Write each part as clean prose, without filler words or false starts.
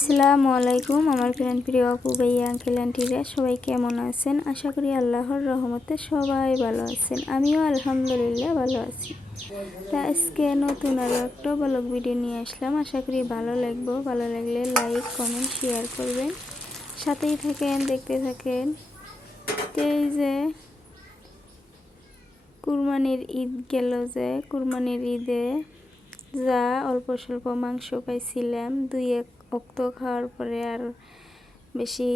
আসসালামু আলাইকুম আমার প্রিয় আপু ভাইয়া আঙ্কেল আন্টিরা সবাই কেমন আছেন? আশা করি আল্লাহর রহমতে সবাই ভালো আছেন। আমিও আলহামদুলিল্লাহ ভালো আছি। তা আজকে নতুন আরও একটা ব্লগ ভিডিও নিয়ে আসলাম। আশা করি ভালো লাগবে। ভালো লাগলে লাইক কমেন্ট শেয়ার করবেন, সাথেই থাকেন, দেখতে থাকেন। তো এই যে কুরবানির ঈদ গেল, যে কুরবানির ঈদে যা অল্প স্বল্প মাংস পাইছিলাম, দুই এক অক্ত খাওয়ার পরে আর বেশি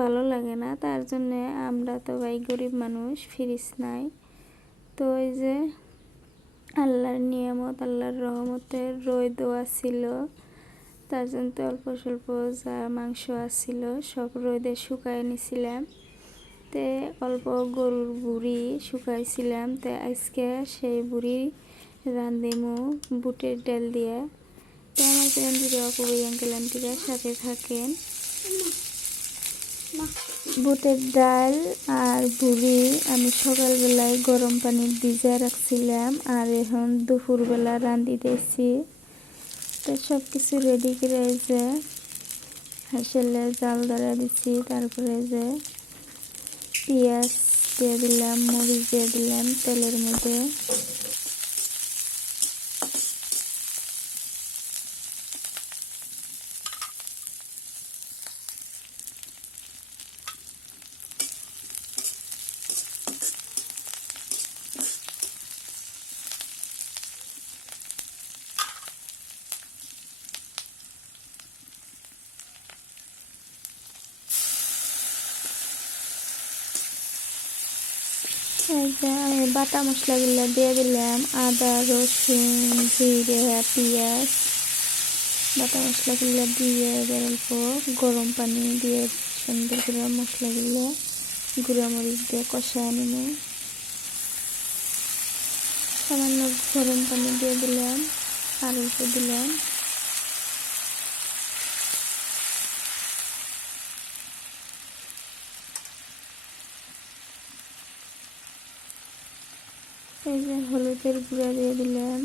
ভালো লাগে না। তার জন্যে আমরা তো ভাই গরিব মানুষ, ফ্রিজ নাই। তো এই যে আল্লাহর নিয়ামত, আল্লাহর রহমতের রোদও ছিল, তার জন্য তো অল্প স্বল্প যা মাংস আসছিল সব রোদে শুকায় নিছিলাম। তে অল্প গরুর বুড়ি শুকাইছিলাম, তে আজকে সেই বুড়ি রান্ধিমু বুটের ডাল দিয়ে। তো আমার প্রিয় আপু আঙ্কেল আন্টিরা সাথে থাকেন। বুটের ডাল আর বুড়ি আমি সকালবেলায় গরম পানি ভিজা রাখছিলাম, আর এখন দুপুরবেলা রান্ধি দিয়েছি। তো সব কিছু রেডি করে যে হাঁসেলে জাল ধরা দিচ্ছি, তারপরে যে পেঁয়াজ দিয়ে দিলাম, মরিচ দিয়ে দিলাম তেলের মধ্যে। আমি বাটা মশলাগুলো দিয়ে দিলাম, আদা রসুন জিরে পেঁয়াজ। বাটা মশলাগুলো দিয়ে এবার অল্প গরম পানি দিয়ে সুন্দর করে মশলাগুলো গুঁড়া মরিচ দিয়ে কষায় নিয়ে সামান্য গরম পানি দিয়ে দিলাম, আর অল্প দিলাম। এই যে হলুদের গুঁড়া দিয়ে দিলাম,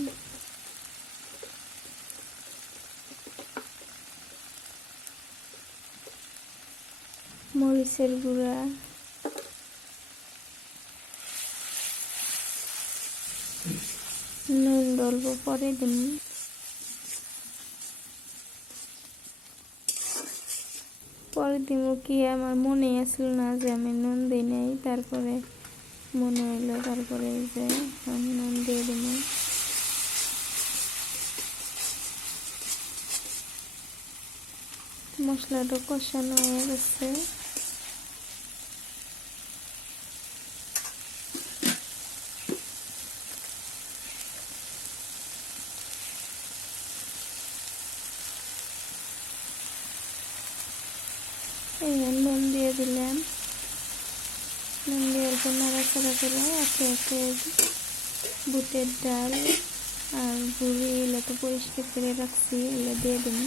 মরিচের গুঁড়া, নুন অল্প পরে দিন। পরে দিব কি আমার মনে আসলো না যে আমি নুন দিই নাই, তারপরে মনে হইলো, তারপরে যে আমি নুন দিয়ে দিব। মশলাটা কষানো হয়ে গেছে। এই নুন দিয়ে দিলাম, নুন দিয়ে অল্প নাড়াচাড়া করে একে একে বুটের ডাল আর বুড়ি এগুলো তো পরিষ্কার করে রাখছি, এগুলো দিয়ে দিন।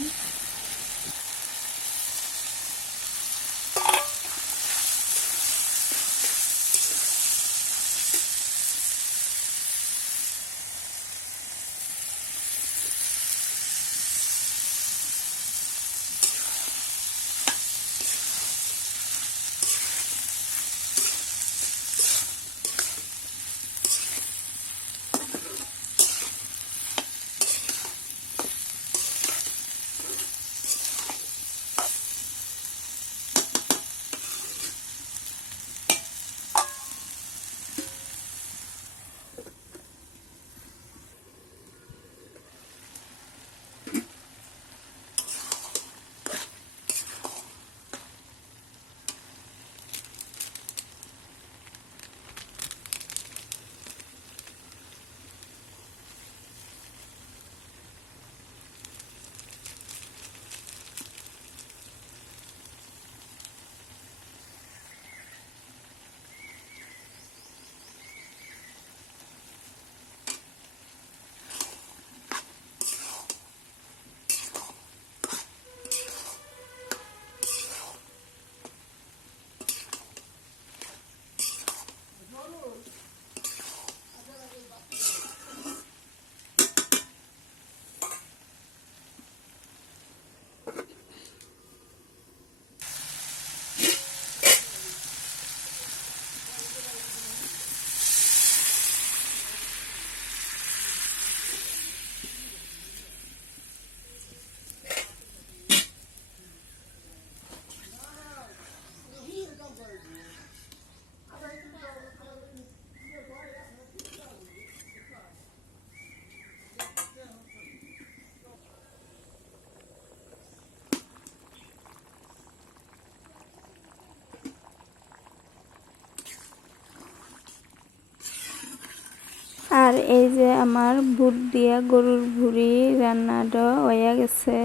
এই যে আমার বুট দিয়া গরুর ভুঁড়ি রান্নাটা হয়ে গেছে।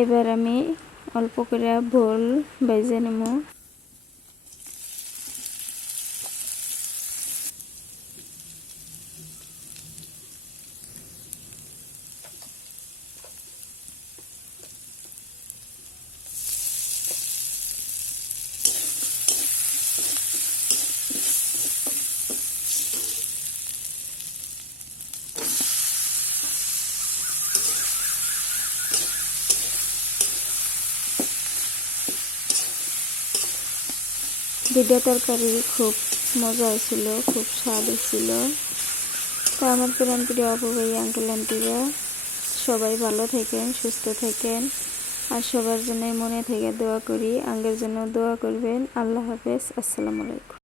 এবার আমি অল্প করে ভোল ভেজে নেব। দুইটা তরকারি খুব মজা হয়েছিল, খুব স্বাদ হয়েছিল। তো আমার প্রিয় আপু ভাই আঙ্কেল আন্টিরা সবাই ভালো থাকেন, সুস্থ থাকেন, আর সবার জন্য মনে থেকে দোয়া করি। আঙ্কেল জন্য দোয়া করবেন। আল্লাহ হাফেজ, আসসালামু আলাইকুম।